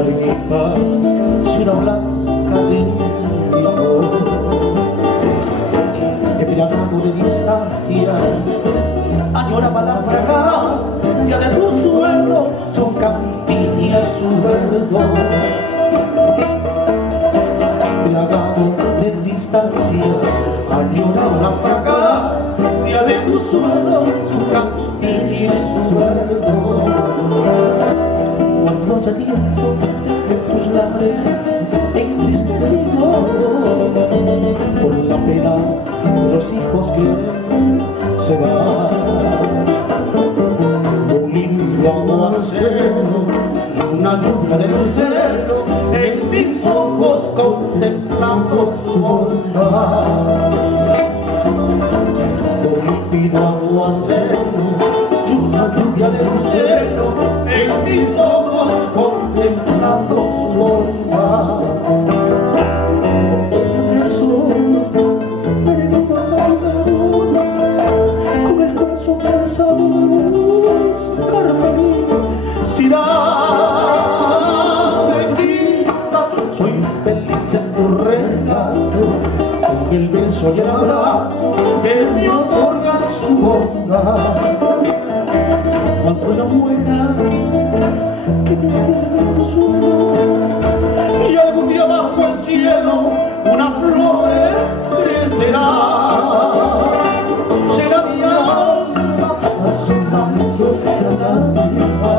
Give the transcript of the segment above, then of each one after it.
Arequipa, ciudad blanca de mi amor, esperando de distancia, añoraba la fragancia de tu suelo, su campiña, su verdor. Plagado de distancia, añoraba la fragancia de tu suelo, su campiña, su verdor. Cuando hace tiempo en tus lares entristecido por la pena de los hijos que se van, un lindo aguacero y una lluvia de lucero en mis ojos contemplando su bondad. Un lindo aguacero y una lluvia de lucero en mis ojos contemplando su bondad. Por eso peregrino vagabundo, con el corazón cansado de buscar felicidad. Arequipa, soy feliz en tu regazo, con el beso y el abrazo que me otorga su bondad. Cuando yo muera, que me quede tu suelo, y algún día bajo el cielo una flor crecerá. Será mi alma asomándose a la vida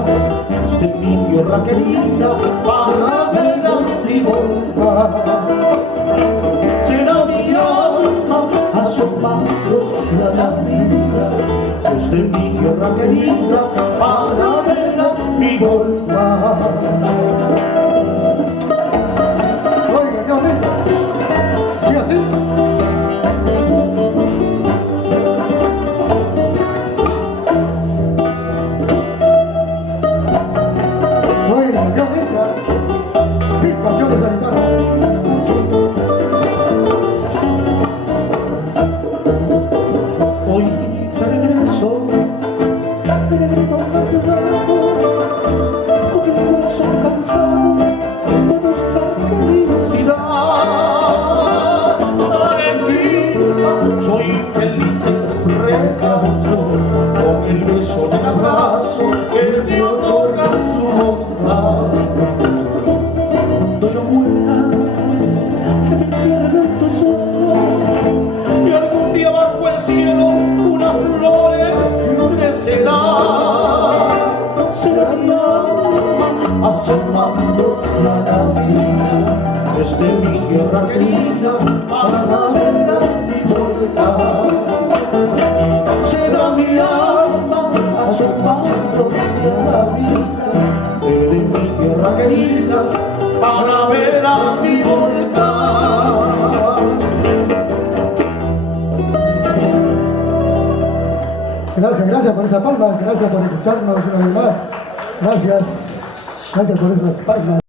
de mi tierra querida para ver a mi bondad. Será mi alma asomándose a la vida desde mi tierra querida para ver a mi bondad. Oiga, qué bonito. Sí, así. Oiga, qué bonita. Pipa, yo les guitarra. Hoy regreso, peregrino vagabundo, con el corazón cansado de buscar felicidad. Arequipa, soy feliz en tu regazo, con el beso y el abrazo que me otorga su bondad. Cuando yo muera, que me pierdan tus ojos, y algún día bajo el cielo unas flores crecerá. Será mi alma asomándose a la vida desde mi tierra querida para ver a mi bondad. Será mi alma asomándose a la vida desde mi tierra querida para ver a mi bondad. Gracias por esas palmas, gracias por escucharnos una vez más. Gracias por esas palmas.